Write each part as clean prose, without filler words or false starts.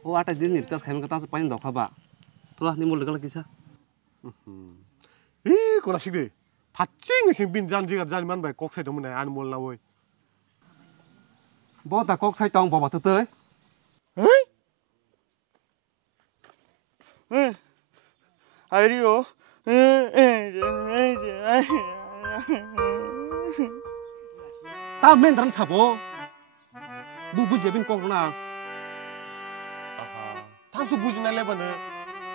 Oh, ada dia nih, saya kayaknya kita sepain dok apa? Tulah nih mulai kalau kisah. Ih, kau nasi deh. Pacing sih binjan jika jangan man baik kok saya dong mana animal lah woi. Bawa tak kok saya tong bawa tuh. Ayo. Tamen terang sabo. Bubu jebin kok na. Tamsu bujin na leban ne.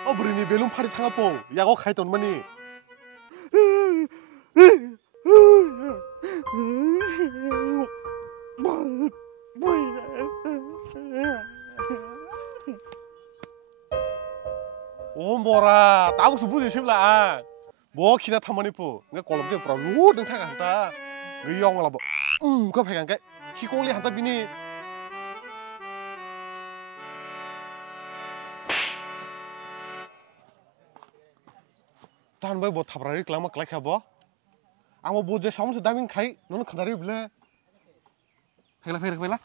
Oh berini belum pari tanga po. Ya kok khai ton mani. Oh mora, tahu subuh sih lah. Bawa kita tamani po. Nggak kolom dia perlu dengan tanga hanta. Ngeyong lah bo. Kau pegang kayak hikoli hanta bini. Tahan bayi buat tabrari kelama kelak ya bo. Amo boje sama sedangin kai, nono kendari bela. Fela.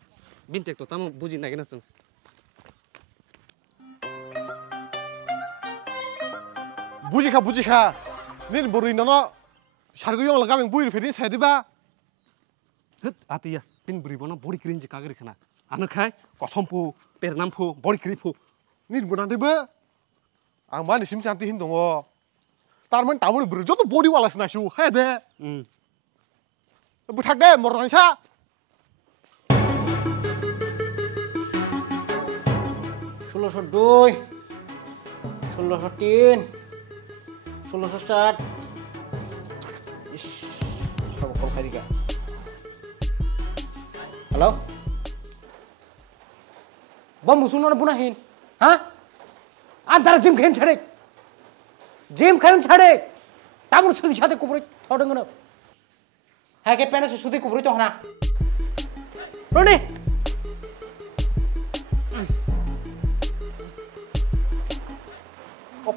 Bintek tuh tamu buji naik nasung. Buji kah. Nih baru ini nono. Sargu yang lagam yang buih fedin saya tiba. Hut, hati ya. Pin beri bono bori kering jika kiri kena. Anak kai, kosompu, pernampu, bori keripu. Nih bukan tiba. Angman isim cantihin dong. Tarman tamu beri jodoh bori walas nasu. Hei deh. Butak deh, morang sah. Solo sodoi, solo hotin, solo sesat. Ish, sama kol kari ga. Halo? Bom musuh nona bunahin, hah? Antara jim khen chadek, tabur sudi chadek kuburi, thau dengar. Hai ke pena sudi kuburi toh na. Roni.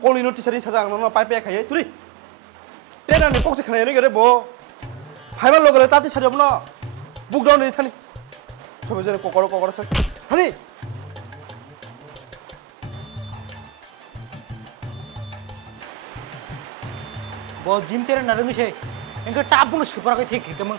꼴리노 티셔츠 찾아 너 빠이빠이 가요 둘이 때나는 꼭지 가네 그래 뭐 발발로 그래 따뜻히 차려보나 묵다운이 타니 저번에 꼬거러 쳐 하니 뭐 짐 때는 나름이 세 이거 따분을 시퍼하게 되게 때문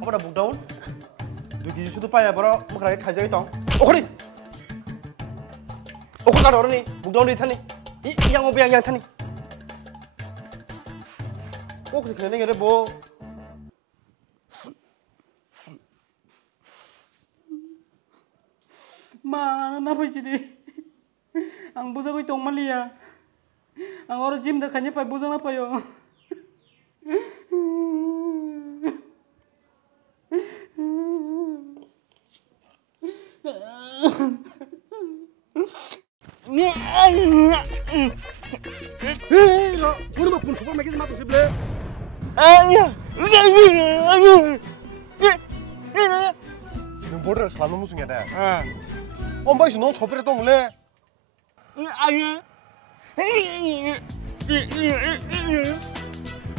apa dah bukdaun? Dugi sudah payah bro, makanya kaji itu. Okey, kan orang ni bukdaun di thani, yang obi yang thani. Okey, kena ni ada bo. Mana apa jadi? Ang buza ko itong maliya. Ang orang gym dah kanya pa buza na pa yo. Lo, udah mau pun kupon lagi sama tuh sebelah. Bodoh selama musuhnya dah. Om bayi senong coba itu mulai.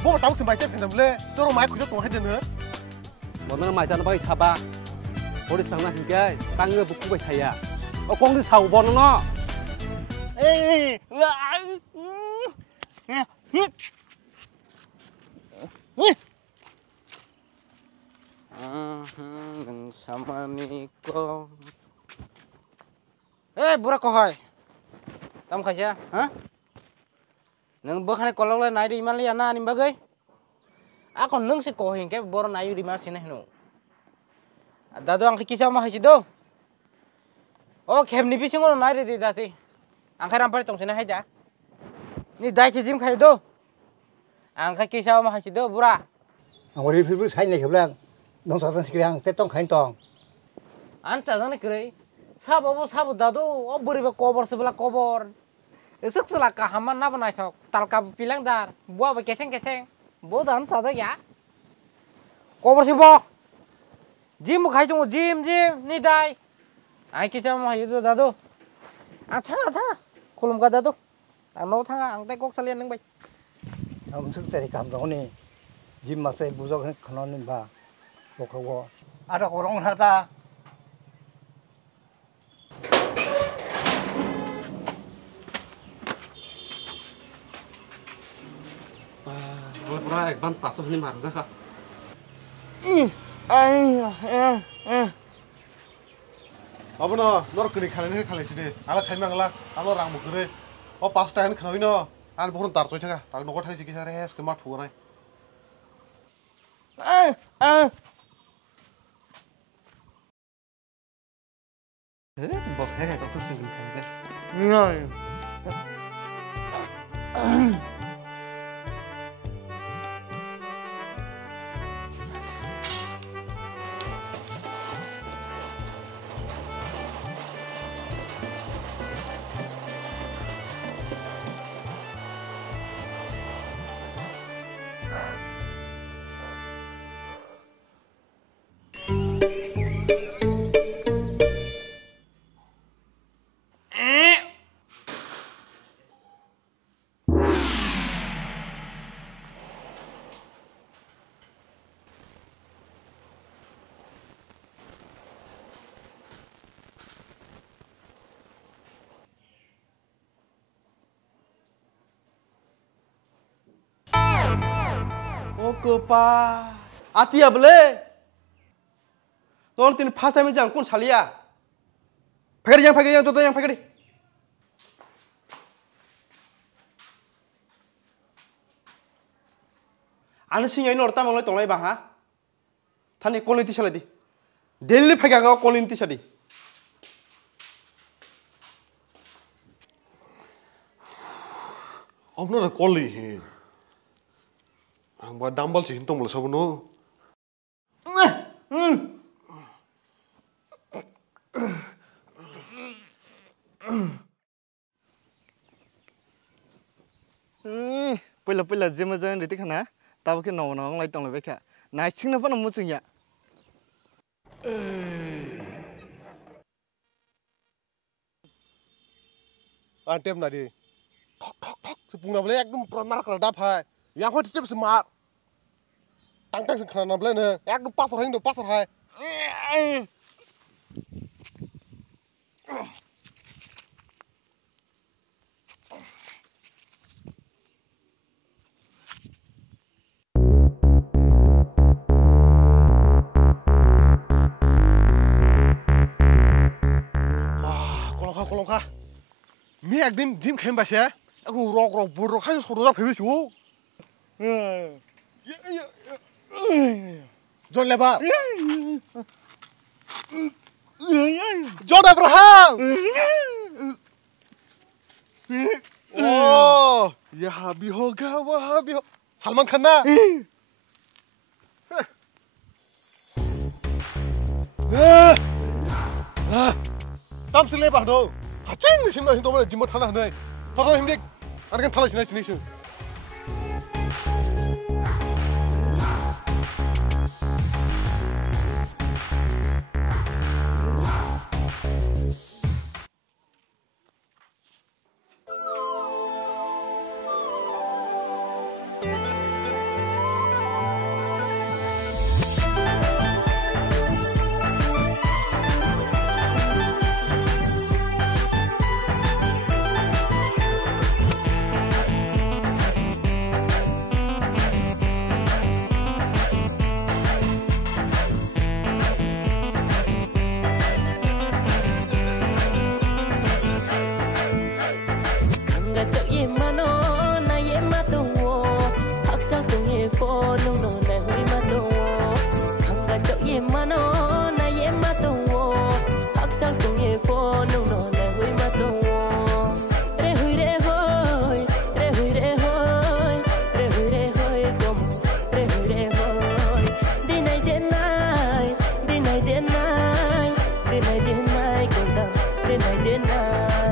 Bawa tahu sampai siapa yang mulai. Terus mai kuda tuh aja nih. Mana macam apa isaba? Bori sana hingga tangga buku baik saya. Oh, kong di sawah bono no. Sama Miko. Burak kohai. Tam kasih, hah? Neng bukan kalau le naik di mana ya na nih bagai. Aku neng si kohin ke bor naik di mana sih nih nu. Dado ang kisah mah sih do. Oh, kem nih bising orang naik di dati. Angkai rampar tong sini aja. Ni dai kijim kai do. Angkai kisah mah sih do burak. Ang wali fibu sai nih kebelang. Nong satan sekilang tetong kain tong. Anta dong nih kere. Sabu dado. Oh beri be cover sebelah cover. sức là cả hàm ăn nắp này thọc tal cà pilang dar bua về keseng bố đàn sao thế ya có bao nhiêu bò gym một khai chung gym ni dai ai kia chăm hay itu dadu atha kolom ka dadu ang no thang ang tay kok salian nang bay ông sức sẽ cảm động này Jim mà sẽ bù cho cái khăn nên bà bộ khẩu à đó có rong ta Boleh pura ekban pasok ni mar zaka. Apa no, nor kini kalian sih deh. Alat kami angla, alo rang bukure. Oh pas tahan kenapa no? An bukan tar coy cakap, tak nokot hai sih kisah rehes kemat pura. Bọc thế này có thức sinh thế đấy. Kepa, ati ya boleh. Tuan tin pas time jang pun salia. Pakai yang contoh yang pakai. Anu singa ini orang tamu tolong bang ha. Thani quality salah di. Daily pakai kau quality salah di. Om no nak quality. Ang buat dumbbell sih hitung mulai sabuno. Pila gym aja yang ritik kana. Tahu ke nong lagi tong lebih kah. Naik sing apa namu sing ya. Antem nadi. Tok. Sepuluh boleh ekdom pernah kalau dapat. Yang kau cicip smart. Tang sekarang boleh ne. Ekdom pasar hai. Kolong kah. Mi ekdim gym kem basya. Aku rok buruk aja suruh phebe chu. John Lebar. John Abraham. Oh, ya habi hoga, wah habi. Salman Khan na. Tam sih lebar do. Kacang ni sih nak hidup mana jimat tanah ni. Kalau himdik, ada kan tanah sini. Day night.